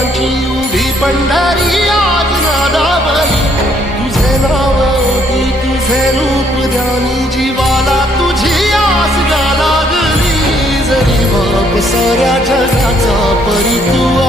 विठ्ठलांची उभी पंढरी आज नादावली. तुझे नाव ओती तुझे रूप ध्यानी जीवाला तुझी आस गा लागली. जरी बाप साऱ्या जगाचा परी तू